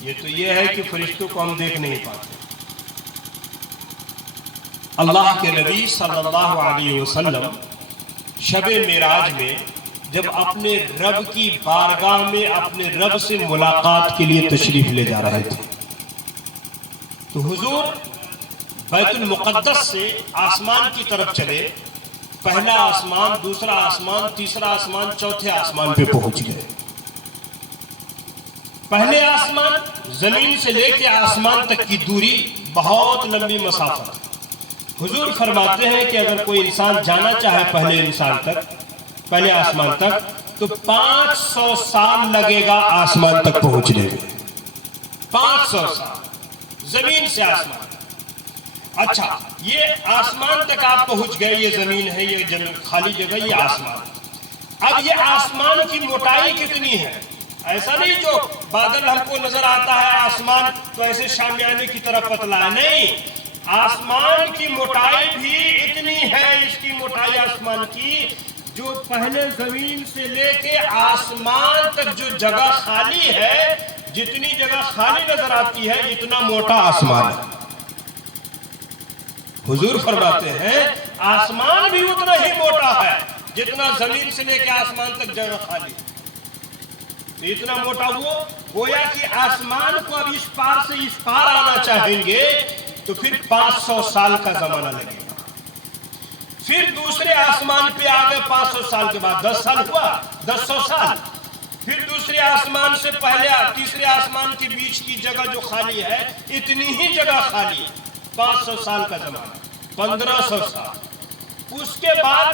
یہ تو یہ ہے کہ فرشتوں کو ہم دیکھ نہیں پاتے۔ اللہ کے نبی صلی اللہ علیہ وسلم شب معراج میں جب اپنے رب کی بارگاہ میں اپنے رب سے ملاقات کے لیے تشریف لے جا رہے تھے تو حضور بیت المقدس سے آسمان کی طرف چلے، پہلا آسمان، دوسرا آسمان، تیسرا آسمان، چوتھے آسمان پہ پہنچ گئے۔ پہلے آسمان زمین سے لے کے آسمان تک کی دوری بہت لمبی مسافت۔ حضور فرماتے ہیں کہ اگر کوئی انسان جانا چاہے پہلے آسمان تک تو 500 سال لگے گا آسمان تک پہنچنے میں۔ 500 سال زمین سے آسمان۔ اچھا، یہ آسمان تک آپ پہنچ گئے، یہ زمین ہے، یہ خالی جگہ، یہ آسمان۔ اب یہ آسمان کی موٹائی کتنی ہے؟ ایسا نہیں جو بادل ہم کو نظر آتا ہے آسمان تو ایسے شامیانے کی طرف پتلا ہے، نہیں، آسمان کی موٹائی بھی اتنی ہے، اس کی موٹائی آسمان کی، جو پہلے زمین سے لے کے آسمان تک جو جگہ خالی ہے، جتنی جگہ خالی نظر آتی ہے اتنا موٹا آسمان ہے۔ حضور فرماتے ہیں آسمان بھی اتنا ہی موٹا ہے جتنا زمین سے لے کے آسمان تک جگہ خالی ہے۔ تو اتنا موٹا وہ گویا کہ آسمان کو اب اس پار سے اس پار آنا چاہیں گے تو پھر 500 سال کا زمانہ لگے گا۔ پھر دوسرے آسمان پہ آگے 500 سال کے بعد 10 سال ہوا، 1000 سال۔ پھر دوسرے آسمان سے پہلے تیسرے آسمان کے بیچ کی جگہ جو خالی ہے اتنی ہی جگہ خالی ہے، 500 سال کا زمانہ، 1500 سال۔ اس کے بعد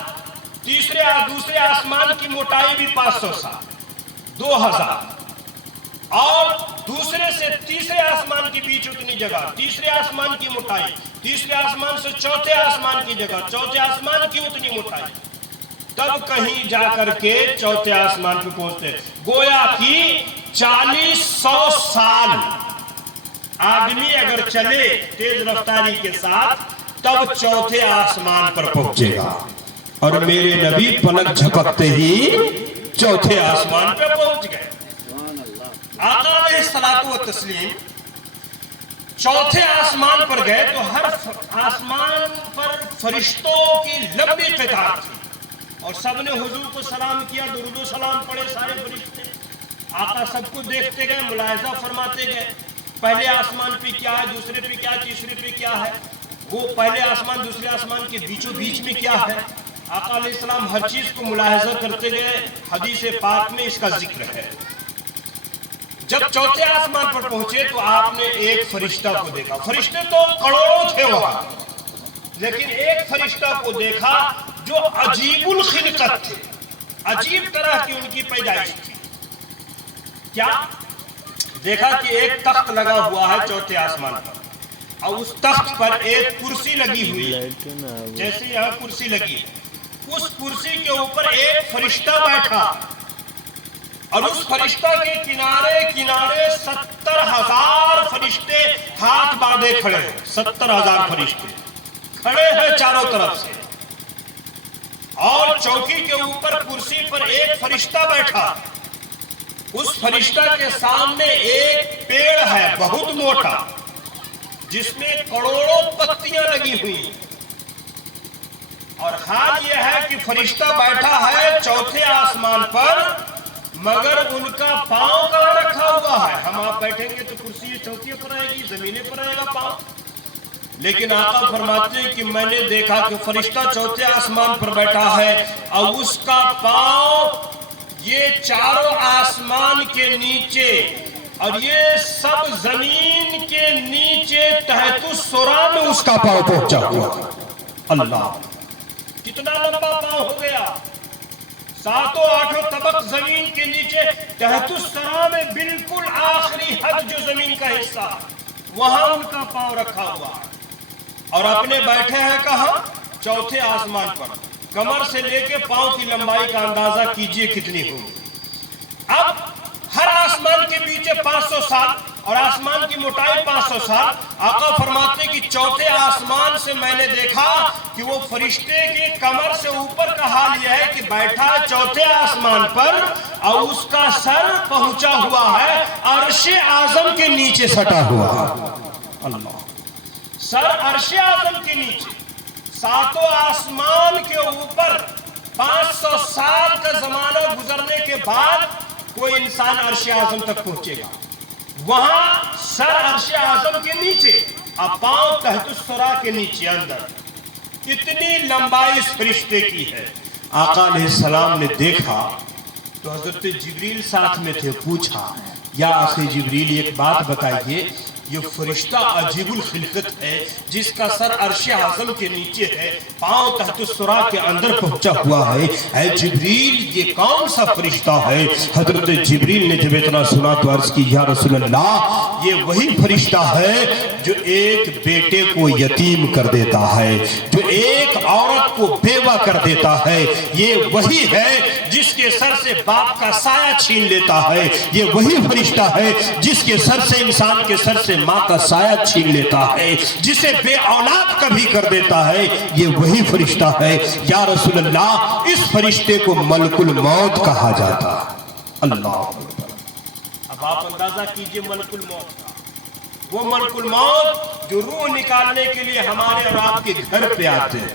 دوسرے آسمان کی موٹائی بھی 500 سال، 2000، اور دوسرے سے تیسرے آسمان کے بیچ اتنی جگہ، تیسرے آسمان کی موٹائی، تیسرے آسمان سے چوتھے آسمان کی جگہ، چوتھے آسمان کی اتنی موٹائی، تب کہیں جا کر کے چوتھے آسمان پہ پہنچتے۔ گویا کہ 4000 سال آدمی اگر چلے تیز رفتاری کے ساتھ تب چوتھے آسمان پر پہنچے گا، اور میرے نبی پلک جھپکتے ہی چوتھے آسمان پہ پہنچ گئے۔ آقا علیہ الصلوۃ والتسلیم چوتھے آسمان پر گئے تو ہر آسمان پر فرشتوں کی لمبی قطار تھی، اور سب نے حضور کو سلام کیا، درود و سلام پڑھے سارے فرشتے۔ آقا سب کو دیکھتے گئے، ملاحظہ فرماتے گئے، پہلے آسمان پہ کیا ہے، دوسرے پہ کیا ہے، تیسرے پہ کیا ہے، وہ پہلے آسمان دوسرے آسمان کے بیچوں بیچ میں کیا ہے۔ آقا علیہ السلام ہر چیز کو ملاحظہ کرتے گئے، حدیث پاک میں اس کا ذکر ہے۔ جب چوتھے آسمان پر پہنچے تو آپ نے ایک فرشتہ کو دیکھا، فرشتے تو کروڑوں تھے وہاں، لیکن ایک فرشتہ کو دیکھا جو عجیب الخلقت تھے، عجیب طرح کی ان کی پیدائش تھی۔ کیا دیکھا کہ ایک تخت لگا ہوا ہے چوتھے آسمان پر، اور اس تخت پر ایک کرسی لگی ہوئی ہے، جیسے یہاں کرسی لگی ہے، اس کرسی کے اوپر ایک فرشتہ بیٹھا، اور اس فرشتہ کے کنارے کنارے 70,000 فرشتے ہاتھ باندھے کھڑے ہیں، 70,000 فرشتے کھڑے ہیں چاروں طرف سے، اور چوکی کے اوپر کرسی پر ایک فرشتہ بیٹھا۔ اس فرشتہ کے سامنے ایک پیڑ ہے بہت موٹا، جس میں کروڑوں پتیاں لگی ہوئی، اور حال یہ ہے کہ فرشتہ بیٹھا ہے چوتھے آسمان پر، مگر ان کا پاؤں کہاں رکھا ہوا ہے؟ ہم آپ بیٹھیں گے تو کرسی چوکیوں پر آئے گی، زمینیں پر آئے گا پاؤں، لیکن آقا فرماتے ہیں کہ میں نے دیکھا کہ فرشتہ چوتھے آسمان پر بیٹھا ہے، اور اس کا پاؤں یہ چاروں آسمان کے نیچے اور یہ سب زمین کے نیچے تحت الثری میں اس کا پاؤں پہنچا ہوا۔ اللہ، کتنا لمبا پاؤں ہو گیا، 7-8 طبق زمین کے نیچے تحت الثری میں بالکل آخری حد جو زمین کا حصہ، وہاں ان کا پاؤں رکھا ہوا ہے، اور اپنے بیٹھے ہیں کہاں؟ چوتھے آسمان پر۔ کمر سے لے کے پاؤں کی لمبائی کا اندازہ کیجئے کتنی ہوگی۔ اب ہر آسمان کے پیچھے 500 سال، اور آسمان کی موٹائی 500 سال. آقا فرماتے کہ چوتھے آسمان سے میں نے دیکھا کہ وہ فرشتے کے کمر سے اوپر کا حال یہ ہے کہ بیٹھا چوتھے آسمان پر اور اس کا سر پہنچا ہوا ہے عرش اعظم کے نیچے سٹا ہوا. اللہ، سر عرش اعظم کے نیچے. ساتوں آسمان کے اوپر 500 سال کا زمانہ گزرنے کے بعد کوئی انسان عرش اعظم تک پہنچے گا. وہاں سر عرش اعظم کے نیچے اور پاؤں تحت الثری کے نیچے اندر. اتنی لمبائی اس فرشتے کی ہے. آقا علیہ السلام نے دیکھا تو حضرت جبریل ساتھ میں تھے. پوچھا یا آخی جبریل ایک بات بتائیے، یہ فرشتہ عجیب الخلقت ہے جس کا سر عرش اعظم کے نیچے ہے، پاؤں تحت الثری کے اندر پہنچا ہوا ہے، اے جبریل یہ کون سا فرشتہ ہے؟ حضرت جبریل نے جب اتنا سنا تو عرض کی یا رسول اللہ، یہ وہی فرشتہ ہے جو ایک بیٹے کو یتیم کر دیتا ہے، جو ایک عورت کو بیوہ کر دیتا ہے. یہ وہی ہے جس کے سر سے باپ کا سایہ چھین لیتا ہے. یہ وہی فرشتہ ہے جس کے سر سے انسان کے سر سے ماں کا سایہ چھین لیتا ہے، جسے بے اولاد کبھی کر دیتا ہے. یہ وہی فرشتہ ہے. یا رسول اللہ، اس فرشتے کو ملک الموت کہا جاتا. اللہ، اب آپ اندازہ کیجئے ملک الموت کا. وہ ملک الموت جو روح نکالنے کے لیے ہمارے اور آپ کے گھر پہ آتے ہیں،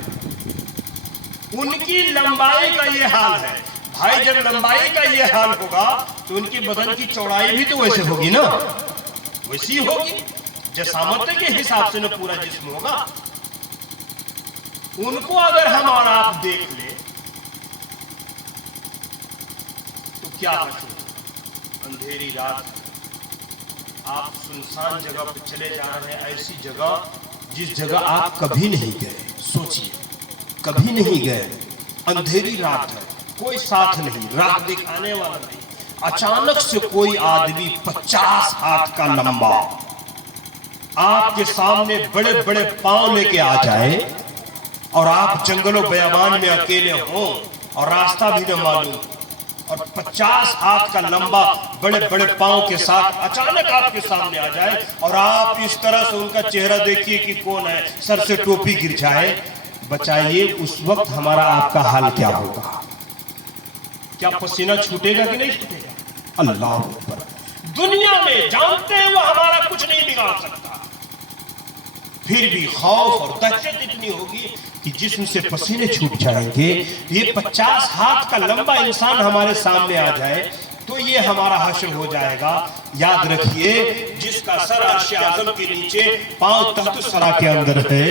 ان کی لمبائی کا یہ حال ہے. بھائی جب لمبائی کا یہ حال ہوگا تو ان کی بدن کی چوڑائی بھی تو ویسے ہوگی نا، ویسی ہوگی. جسامت کے حساب سے نہ پورا جسم ہوگا. ان کو اگر ہم اور آپ دیکھ لیں تو کیا بچے؟ اندھیری رات، آپ سنسان جگہ پہ چلے جا رہے ہیں، ایسی جگہ جس جگہ آپ کبھی نہیں گئے. سوچئے کبھی نہیں گئے، اندھیری رات ہے، کوئی ساتھ نہیں، راہ دکھانے والا نہیں. اچانک سے کوئی آدمی 50 ہاتھ کا لمبا آپ کے سامنے بڑے بڑے پاؤں لے کے آ جائے اور آپ جنگل و بیابان میں اکیلے ہوں اور راستہ بھی نہ معلوم، اور 50 ہاتھ کا لمبا بڑے بڑے پاؤں کے ساتھ اچانک آپ کے سامنے آ جائے اور آپ اس طرح سے ان کا چہرہ دیکھیے کہ کون ہے، سر سے ٹوپی گر جائے. بچائیے اس وقت ہمارا آپ کا حال کیا ہوگا؟ کیا پسینہ چھوٹے گا کہ نہیں چھوٹے گا؟ اللہ اکبر. دنیا میں جانتے ہیں وہ ہمارا کچھ نہیں بگاڑ سکتا، پھر بھی خوف اور دہشت اتنی ہوگی کہ جسم سے پسینے چھوٹ جائیں گے. یہ 50 ہاتھ کا لمبا انسان ہمارے سامنے آ جائے تو یہ ہمارا حشر ہو جائے گا. یاد رکھیے جس کا سر عرش اعظم کے نیچے، پاؤں تحت الثری کے اندر ہے،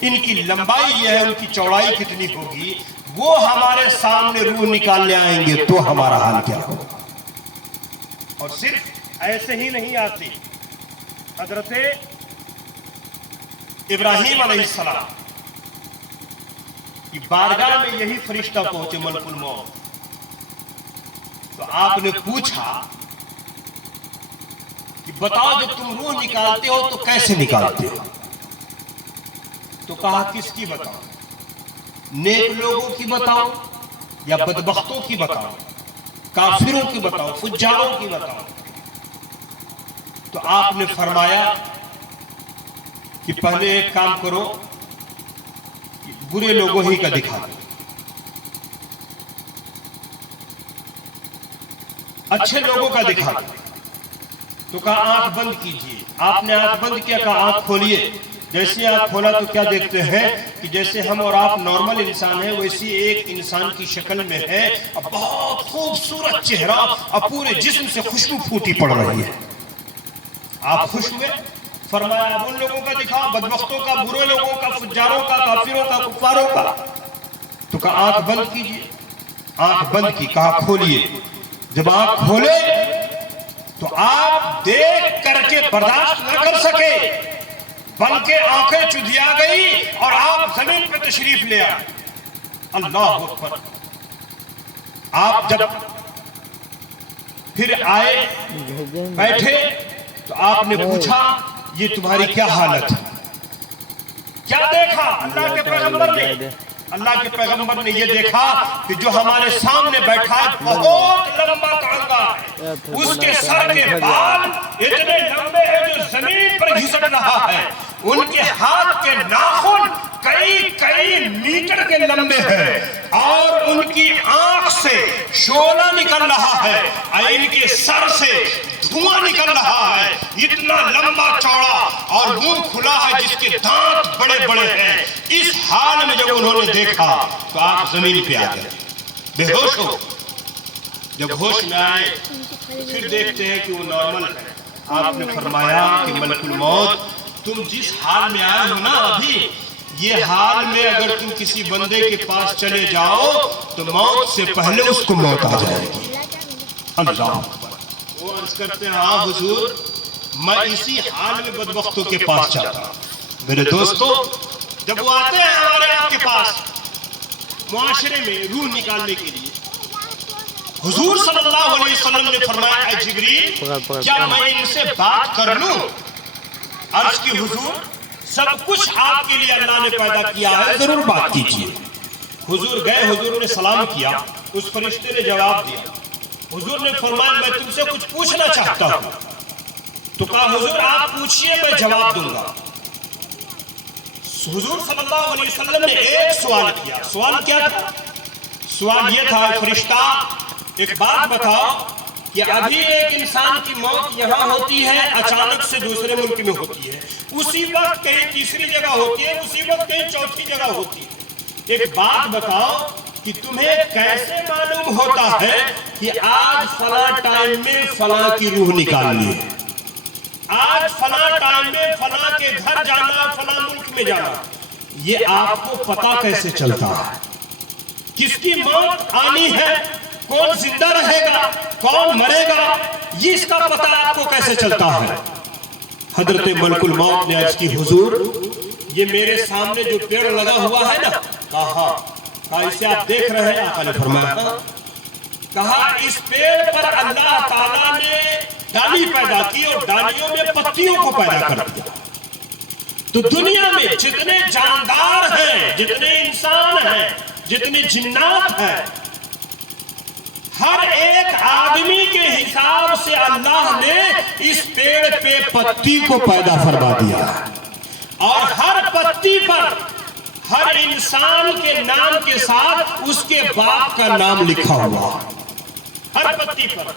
ان کی لمبائی یہ ہے، ان کی چوڑائی کتنی ہوگی. وہ ہمارے سامنے روح نکالنے آئیں گے تو ہمارا حال کیا ہوگا. اور صرف ایسے ہی نہیں آتی. حضرت ابراہیم علیہ السلام کی بارگاہ میں یہی فرشتہ پہنچے ملک الموت. تو آپ نے پوچھا کہ بتاؤ جب تم روح نکالتے ہو تو کیسے نکالتے ہو؟ تو کہا کس کی بتاؤ؟ نیک لوگوں کی بتاؤ یا بدبختوں کی بتاؤ؟ کافروں کی بتاؤ، فجاروں کی بتاؤ؟ تو آپ نے فرمایا کہ پہلے ایک کام کرو، برے لوگوں ہی کا دکھا دو، اچھے لوگوں کا دکھا دو. تو کہا آنکھ بند کیجئے. آپ نے آنکھ بند کیا، کہا آنکھ کھولیے. جیسے آنکھ کھولا تو کیا دیکھتے ہیں کہ جیسے ہم اور آپ نارمل انسان ہیں ویسی ایک انسان کی شکل میں ہے، بہت خوبصورت چہرہ، اور پورے جسم سے خوشبو پھوٹی پڑ رہی ہے. آپ خوش ہوئے. فرمایا اب ان لوگوں کا دکھاؤ، بدبختوں کا، برے لوگوں کا، فجاروں کا، کافروں کا، کفاروں کا. تو کہا آنکھ بند کیجئے. آنکھ بند کی. کہا کھولیے. جب آنکھ کھولے تو آپ دیکھ کر کے برداشت نہ کر سکے، بلکہ آنکھیں چدھیا گئی اور آپ زمین پہ تشریف لے آئے. اللہ اکبر. آپ جب پھر آئے بیٹھے تو آپ نے پوچھا یہ تمہاری کیا حالت ہے؟ کیا دیکھا؟ اللہ کے پیغمبر نے یہ دیکھا کہ جو ہمارے سامنے بیٹھا ہے بہت لمبا ٹانگا ہے، اس کے سر کے بال اتنے لمبے لسٹ رہا ہے، ان کے ہاتھ کے ناخن کئی میٹر کے لمبے ہیں، اور ان کی آنکھ سے شعلہ نکل رہا ہے، اور ان کے سر سے دھواں نکل رہا ہے، اتنا لمبا چوڑا، اور منہ کھلا ہے جس کے دانت بڑے بڑے ہیں۔ اس حال میں جب انہوں نے دیکھا تو آپ زمین پہ آ گئے، بے ہوش ہو۔ جب ہوش میں آئے پھر دیکھتے ہیں کہ وہ نارمل ہے۔ آپ نے فرمایا کہ ملک الموت، تم جس حال میں آئے ہو نا ابھی، یہ حال میں اگر تم کسی بندے کے پاس چلے جاؤ تو موت سے پہلے اس کو موت آ جائے گی۔ اللہ، وہ عرض کرتے ہیں ہاں حضور، میں اسی حال میں بدبختوں کے پاس جاتا ہوں۔ میرے دوستو، جب وہ آتے ہیں ہمارے آپ کے پاس معاشرے میں روح نکالنے کے لیے، حضور صلی اللہ علیہ وسلم نے فرمایا اے جبریل، کیا میں ان سے بات کر لوں؟ عرض کی حضور، سب کچھ آپ کے لیے اللہ نے پیدا کیا ہے، ضرور بات کیجیے۔ حضور گئے، حضور نے سلام کیا، اس فرشتے نے جواب دیا۔ حضور نے فرمایا میں تم سے کچھ پوچھنا چاہتا ہوں۔ تو کہا حضور آپ پوچھئے، میں جواب دوں گا۔ حضور صلی اللہ علیہ وسلم نے ایک سوال کیا۔ سوال کیا تھا؟ سوال یہ تھا فرشتہ ایک بات بتاؤ کہ ابھی ایک انسان کی موت یہاں ہوتی ہے، اچانک سے دوسرے ملک میں ہوتی ہے، اسی وقت کہیں تیسری جگہ ہوتی ہے، اسی وقت کہیں چوتھی جگہ ہوتی ہے۔ ایک بات بتاؤ کہ تمہیں کیسے معلوم ہوتا ہے کہ آج فلاں ٹائم میں فلاں کی روح نکالنی ہے، آج فلاں ٹائم میں فلاں کے گھر جانا، فلاں ملک میں جانا؟ یہ آپ کو پتا کیسے چلتا ہے کس کی موت آنی ہے، کون زندہ رہے گا، کون مرے گا؟ یہ اس کا پتہ آپ کو کیسے چلتا ہے؟ حضرت ملک الموت نے عرض کی حضور یہ میرے سامنے جو پیڑ لگا ہوا ہے نا، کہا اسے آپ دیکھ رہے ہیں؟ آقا نے فرمایا کہا اس پیڑ پر اللہ تعالیٰ نے ڈالی پیدا کی اور ڈالیوں میں پتیوں کو پیدا کر دیا۔ تو دنیا میں جتنے جاندار ہیں، جتنے انسان ہیں، جتنے جنات ہیں، ہر ایک آدمی کے حساب سے اللہ نے اس پیڑ پہ پتی کو پیدا فرما دیا، اور ہر پتی پر ہر انسان کے نام کے ساتھ اس کے باپ کا نام لکھا ہوا، ہر پتی پر۔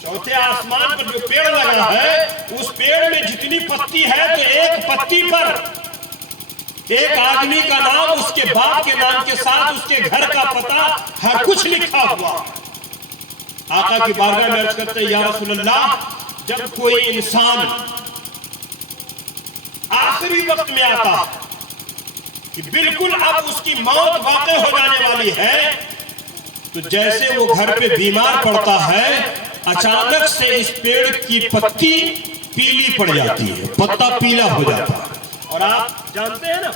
چوتھے آسمان پر جو پیڑ لگا ہے اس پیڑ میں جتنی پتی ہے تو ایک پتی پر ایک آدمی کا نام، اس کے باپ کے نام کے ساتھ اس کے گھر کا پتہ، ہر کچھ لکھا ہوا۔ آقا کی بارگاہ میں عرض کرتے ہیں یا رسول اللہ، جب کوئی انسان آخری وقت میں آتا کہ بالکل اب اس کی موت واقع ہو جانے والی ہے، تو جیسے وہ گھر پہ بیمار پڑتا ہے، اچانک سے اس پیڑ کی پتی پیلی پڑ جاتی ہے، پتا پیلا ہو جاتا ہے۔ اور آپ جانتے ہیں نا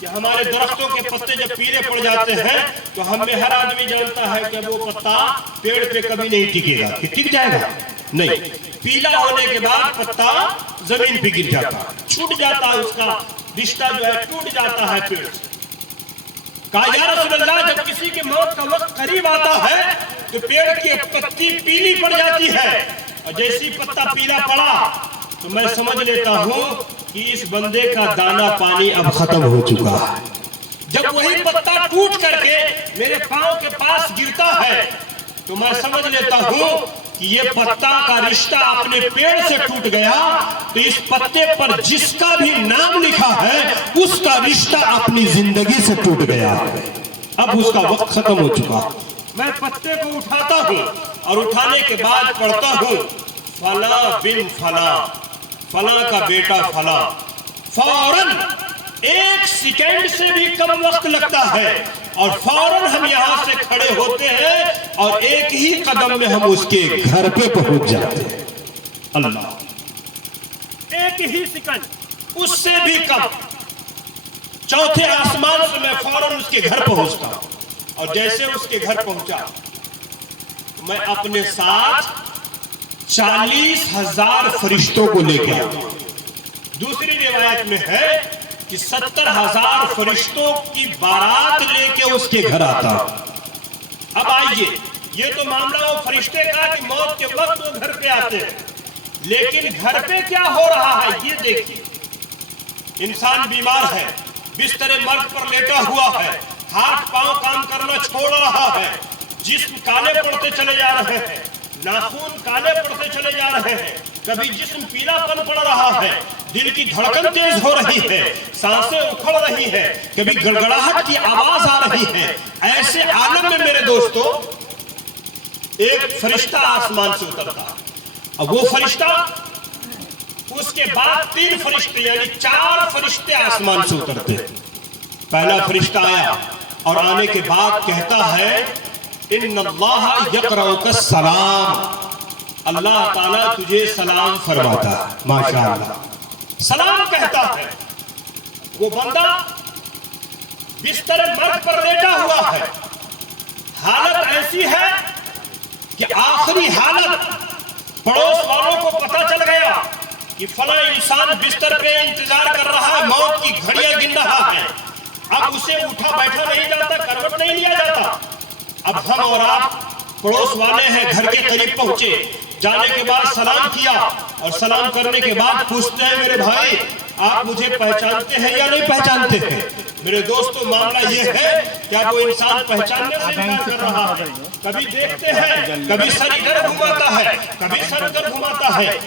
کہ ہمارے درختوں کے پتے جب پیلے پڑ جاتے ہیں تو ہم میں ہر آدمی جانتا ہے کہ وہ پتا پیڑ پہ کبھی نہیں ٹکے گا، کہ ٹک جائے گا نہیں، پیلا ہونے کے بعد پتا زمین پہ گر جاتا ہے، چھوٹ جاتا ہے، اس کا رشتہ جو ہے ٹوٹ جاتا ہے پیڑ سے۔ کہا یا رسول اللہ جب کسی کی موت کا وقت قریب آتا ہے تو پیڑ کی پتی پیلی پڑ جاتی ہے، اور جیسی پتا پیلا پڑا تو میں سمجھ لیتا ہوں کہ اس بندے کا دانا پانی اب ختم ہو چکا ہے۔ جب وہی پتا ٹوٹ کر کے میرے پاؤں کے پاس گرتا ہے تو میں سمجھ لیتا ہوں کہ یہ پتا کا رشتہ اپنے پیڑ سے ٹوٹ گیا، تو اس پتے پر جس کا بھی نام لکھا ہے اس کا رشتہ اپنی زندگی سے ٹوٹ گیا، اب اس کا وقت ختم ہو چکا۔ میں پتے کو اٹھاتا ہوں اور اٹھانے کے بعد پڑھتا ہوں فلاں بن فلاں، فلاں کا بیٹا فلاں، فوراً ایک سیکنڈ سے بھی کم وقت لگتا ہے اور فوراً ہم یہاں سے کھڑے ہوتے ہیں اور ایک ہی قدم میں ہم اس کے گھر پہ پہنچ جاتے ہیں۔ اللہ، ایک ہی سیکنڈ، اس سے بھی کم، چوتھے آسمان سے میں فوراً اس کے گھر پہنچتا ہوں، اور جیسے اس کے گھر پہنچا میں اپنے ساتھ 40,000 فرشتوں کو لے کے آتا ہوں۔ دوسری روایت میں ہے کہ 70,000 فرشتوں کی بارات لے کے اس کے گھر آتا ہوں۔ اب آئیے، یہ تو معاملہ وہ فرشتے کا کہ موت کے وقت وہ گھر پہ آتے ہیں، لیکن گھر پہ کیا ہو رہا ہے یہ دیکھیے. انسان بیمار ہے, بستر مرگ پر لیٹا ہوا ہے, ہاتھ پاؤں کام کرنا چھوڑ رہا ہے, جسم کالے پڑتے چلے جا رہے ہیں, ناخن کالے پڑتے چلے جا رہے ہیں, کبھی جسم پیلا پن پڑ رہا ہے, دل کی دھڑکن تیز ہو رہی ہے, سانسیں اکھڑ رہی ہیں, کبھی گڑگڑاہٹ کی آواز آ رہی ہے. ایسے عالم میں میرے دوستو ایک فرشتہ آسمان سے اترتا ہے. اب وہ فرشتہ, اس کے بعد 3 فرشتے یعنی 4 فرشتے آسمان سے اترتے. پہلا فرشتہ آیا اور آنے کے بعد کہتا ہے ان اللہ یقرؤک السلام, اللہ تعالیٰ تجھے سلام فرماتا ہے. ماشاءاللہ سلام کہتا ہے. وہ بندہ بستر مرگ پر لیٹا ہوا ہے, حالت ایسی ہے کہ آخری حالت, پڑوس والوں کو پتہ چل گیا کہ فلاں انسان بستر پہ انتظار کر رہا ہے, موت کی گھڑیاں گن رہا ہے. اب اسے اٹھا بیٹھا نہیں جاتا, کروٹ نہیں لیا جاتا. اب ہم اور آپ پڑوس والے ہیں, گھر کے قریب پہنچے, جانے کے بعد سلام کیا, اور سلام کرنے کے بعد پوچھتے ہیں میرے بھائی آپ مجھے پہچانتے ہیں یا نہیں پہچانتے ہیں. میرے دوستو معاملہ یہ ہے کہ وہ انسان پہچاننے سے انکار کر رہا ہے. کبھی دیکھتے ہیں, کبھی سر ادھر گھماتا ہے, کبھی سر ادھر گھماتا ہے.